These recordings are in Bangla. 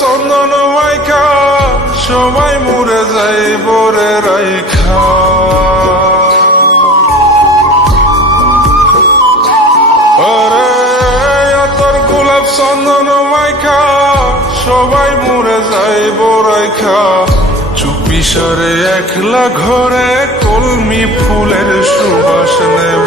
চন্দন মাইকা, সবাই মরে যাই বরে রাইখা। চন্দন মাইকা, সবাই মরে যাই বরাইখা চুপি সারে একলা ঘরে কলমি ফুলের সুবাস নেব।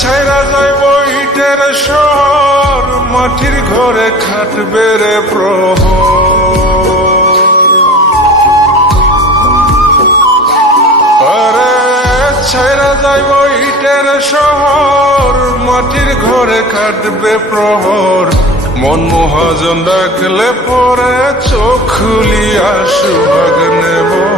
ছাইরা যাইব ইটের শহর মাটির ঘরে খাটবে রে প্রহ আরে ছাইরা যাইব ইটের শহর মাটির ঘরে খাটবে প্রহর। মন মহাজন ডাকলে পরে চোখ খুলিয়া সুভাগ নেব।